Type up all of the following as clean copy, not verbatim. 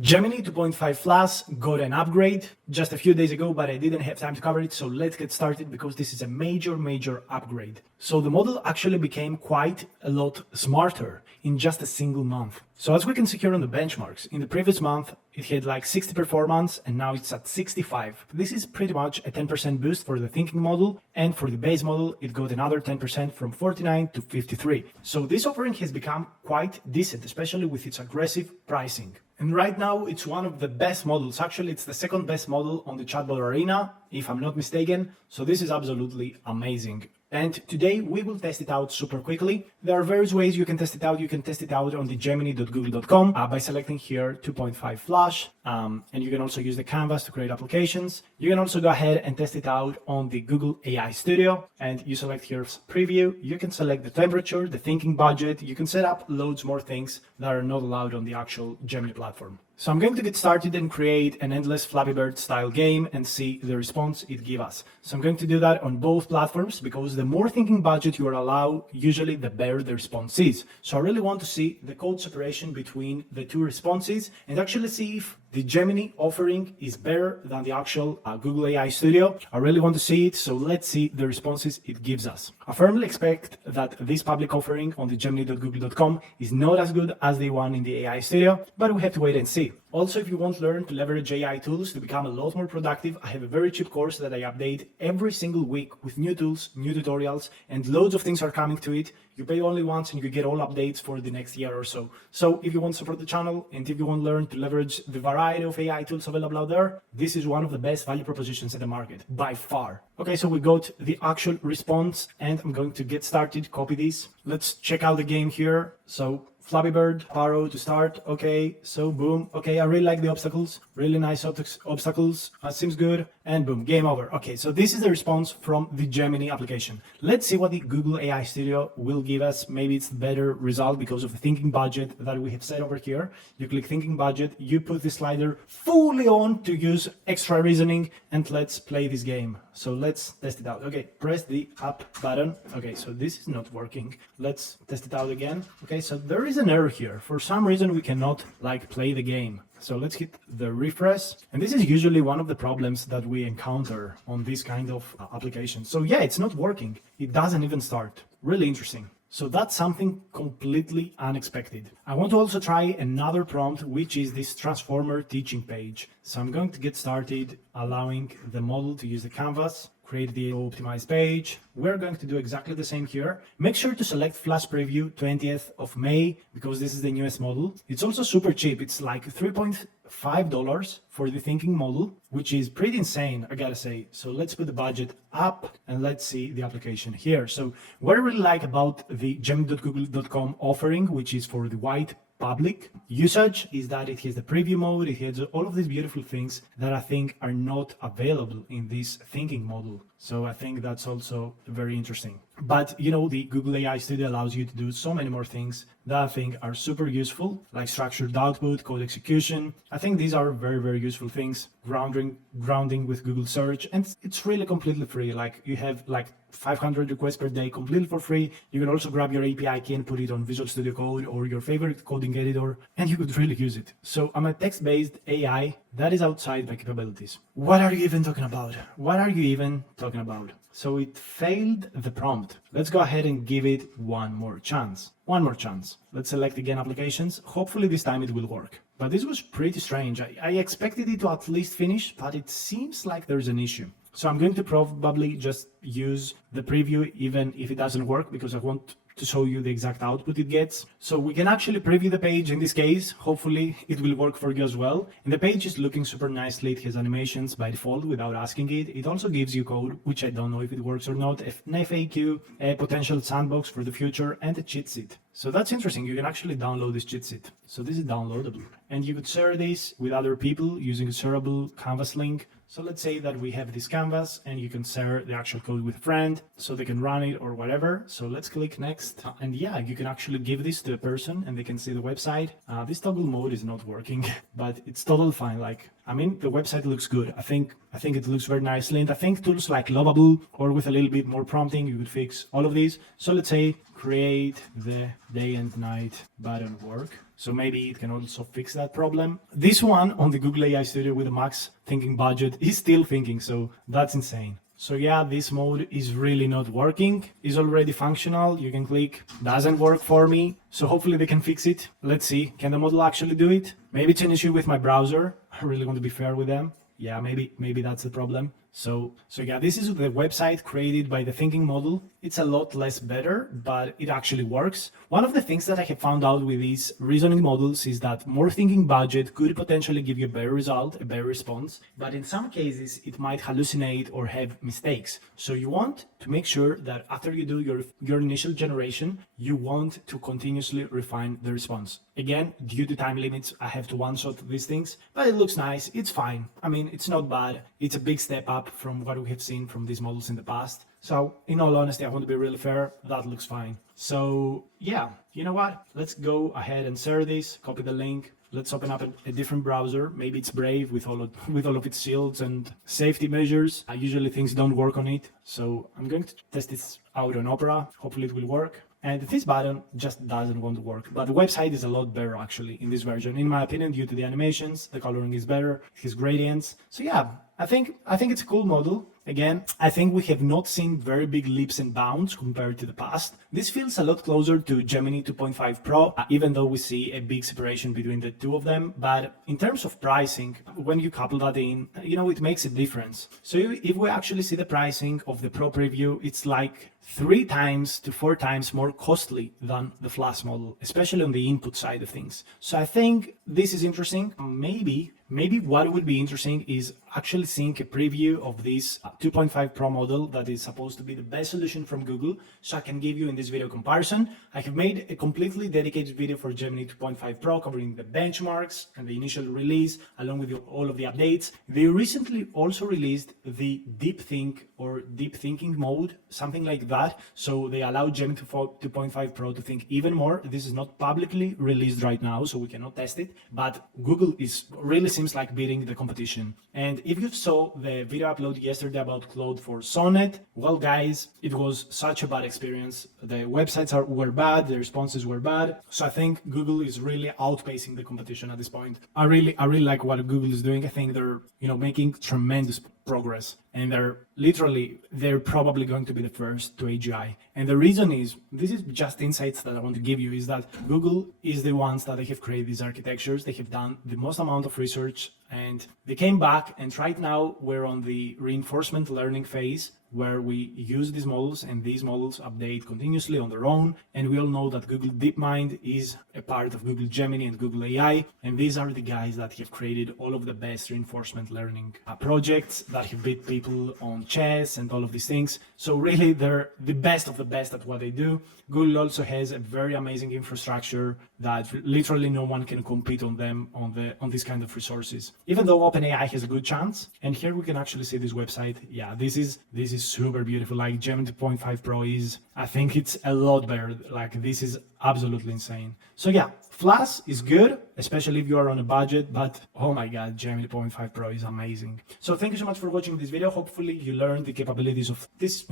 Gemini 2.5 Plus got an upgrade just a few days ago, but I didn't have time to cover it, so let's get started because this is a major upgrade. So the model actually became quite a lot smarter in just a single month. So as we can see here on the benchmarks, in the previous month it had like 60 performance and now it's at 65. This is pretty much a 10% boost for the thinking model, and for the base model it got another 10% from 49 to 53. So this offering has become quite decent, especially with its aggressive pricing. And right now it's one of the best models. Actually, it's the second best model on the chatbot arena, if I'm not mistaken. So this is absolutely amazing. And today we will test it out super quickly. There are various ways you can test it out. You can test it out on the gemini.google.com by selecting here 2.5 Flash. And you can also use the canvas to create applications. You can also go ahead and test it out on the Google AI Studio. And you select here preview. You can select the temperature, the thinking budget. You can set up loads more things that are not allowed on the actual Gemini platform. So I'm going to get started and create an endless Flappy Bird style game and see the response it gives us. So I'm going to do that on both platforms because the more thinking budget you are allowed, usually the better the response is. So I really want to see the code separation between the two responses and actually see if the Gemini offering is better than the actual Google AI Studio. I really want to see it, so let's see the responses it gives us. I firmly expect that this public offering on the gemini.google.com is not as good as the one in the AI Studio, but we have to wait and see. Also, if you want to learn to leverage AI tools to become a lot more productive, I have a very cheap course that I update every single week with new tools, new tutorials, and loads of things are coming to it. You pay only once and you get all updates for the next year or so. So if you want to support the channel and if you want to learn to leverage the variety of AI tools available out there, this is one of the best value propositions in the market, by far. Okay, so we got the actual response and I'm going to get started, copy this. Let's check out the game here. So Flappy Bird, Paro to start. Okay, so boom. Okay, I really like the obstacles. Really nice obstacles. Seems good. And boom, game over. Okay, so this is the response from the Gemini application. Let's see what the Google AI Studio will give us. Maybe it's better result because of the thinking budget that we have set over here. You click thinking budget, you put the slider fully on to use extra reasoning, and let's play this game. So let's test it out. Okay, press the up button. Okay, so this is not working. Let's test it out again. Okay, so there is an error here. For some reason, we cannot play the game. So let's hit the refresh. And this is usually one of the problems that we encounter on this kind of application. So yeah, it's not working. It doesn't even start. Really interesting. So that's something completely unexpected. I want to also try another prompt, which is this transformer teaching page. So I'm going to get started allowing the model to use the canvas, create the optimized page. We're going to do exactly the same here. Make sure to select Flash Preview 20th of May because this is the newest model. It's also super cheap. It's like $3.5 for the thinking model, which is pretty insane, I gotta say. So let's put the budget up and let's see the application here. So what I really like about the gemini.google.com offering, which is for the wide public usage, is that it has the preview mode, it has all of these beautiful things that I think are not available in this thinking model. So I think that's also very interesting. But you know, the Google AI Studio allows you to do so many more things that I think are super useful, like structured output, code execution. I think these are very useful things. Grounding with Google search, and it's really completely free. Like you have like 500 requests per day completely for free. You can also grab your API key and put it on Visual Studio Code or your favorite coding editor, and you could really use it. So I'm a text-based AI that is outside my capabilities. What are you even talking about? What are you even talking about? So it failed the prompt. Let's go ahead and give it one more chance. One more chance. Let's select again applications. Hopefully this time it will work. But this was pretty strange. I expected it to at least finish, but it seems like there's an issue. So I'm going to probably just use the preview even if it doesn't work because I want to show you the exact output it gets. So we can actually preview the page in this case. Hopefully it will work for you as well. And the page is looking super nicely. It has animations by default without asking it. It also gives you code, which I don't know if it works or not, an FAQ, a potential sandbox for the future, and a cheat sheet. So that's interesting. You can actually download this cheat sheet. So this is downloadable. And you could share this with other people using a shareable canvas link. So let's say that we have this canvas and you can share the actual code with a friend so they can run it or whatever. So let's click next. And yeah, you can actually give this to a person and they can see the website. This toggle mode is not working, but it's totally fine. Like I mean, the website looks good. I think it looks very nicely, and I think tools like Lovable or with a little bit more prompting, you could fix all of these. So let's say create the day and night button work. So maybe it can also fix that problem. This one on the Google AI Studio with the max thinking budget is still thinking, so that's insane. So yeah, this mode is really not working. It's already functional. You can click, doesn't work for me. So hopefully they can fix it. Let's see, can the model actually do it? Maybe it's an issue with my browser. I really want to be fair with them. Yeah, maybe that's the problem. So yeah, this is the website created by the thinking model. It's a lot less better, but it actually works. One of the things that I have found out with these reasoning models is that more thinking budget could potentially give you a better result, a better response, but in some cases it might hallucinate or have mistakes. So you want to make sure that after you do your initial generation, you want to continuously refine the response. Again, due to time limits, I have to one-shot these things, but it looks nice. It's fine. I mean, it's not bad. It's a big step up from what we have seen from these models in the past. So in all honesty, I want to be really fair. That looks fine. So yeah, you know what? Let's go ahead and share this, copy the link. Let's open up a different browser. Maybe it's Brave with all of its shields and safety measures. Usually things don't work on it. So I'm going to test this out on Opera. Hopefully it will work. And this button just doesn't want to work. But the website is a lot better actually in this version. In my opinion, due to the animations, the coloring is better, his gradients. So yeah, I think it's a cool model. Again, I think we have not seen very big leaps and bounds compared to the past. This feels a lot closer to Gemini 2.5 Pro, even though we see a big separation between the two of them. But in terms of pricing, when you couple that in, it makes a difference. So if we actually see the pricing of the Pro preview, it's like 3 times to 4 times more costly than the Flash model, especially on the input side of things. So I think this is interesting. Maybe what would be interesting is actually seeing a preview of this 2.5 Pro model that is supposed to be the best solution from Google, so I can give you in this video comparison. I have made a completely dedicated video for Gemini 2.5 Pro covering the benchmarks and the initial release along with all of the updates. They recently also released the deep think or deep thinking mode, something like that. So they allow Gemini 2.5 Pro to think even more. This is not publicly released right now, so we cannot test it, but Google is really seems like beating the competition. And if you saw the video upload yesterday about Claude for Sonnet, well guys, it was such a bad experience. The websites were bad, the responses were bad. So I think Google is really outpacing the competition at this point. I really like what Google is doing. I think they're making tremendous progress, and they're probably going to be the first to AGI. And the reason is, this is just insights that I want to give you, is that Google is the ones that they have created these architectures. They have done the most amount of research, and they came back, and right now we're on the reinforcement learning phase, where we use these models, and these models update continuously on their own. And we all know that Google DeepMind is a part of Google Gemini and Google AI, and these are the guys that have created all of the best reinforcement learning projects that have beat people on chess and all of these things. So really, they're the best of the best at what they do. Google also has a very amazing infrastructure that literally no one can compete on them on these kind of resources. Even though OpenAI has a good chance, and here we can actually see this website. Yeah, this is super beautiful. Like Gemini 2.5 Pro is, I think it's a lot better. Like this is absolutely insane. So yeah, Flash is good, especially if you are on a budget, but oh my god, Gemini 2.5 Pro is amazing. So thank you so much for watching this video. Hopefully you learned the capabilities of this.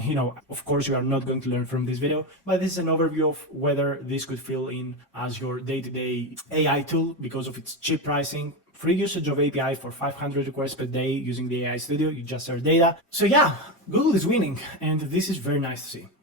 Of course you are not going to learn from this video, but this is an overview of whether this could fill in as your day-to-day AI tool because of its cheap pricing. Free usage of API for 500 requests per day using the AI Studio. You just share data. So yeah, Google is winning, and this is very nice to see.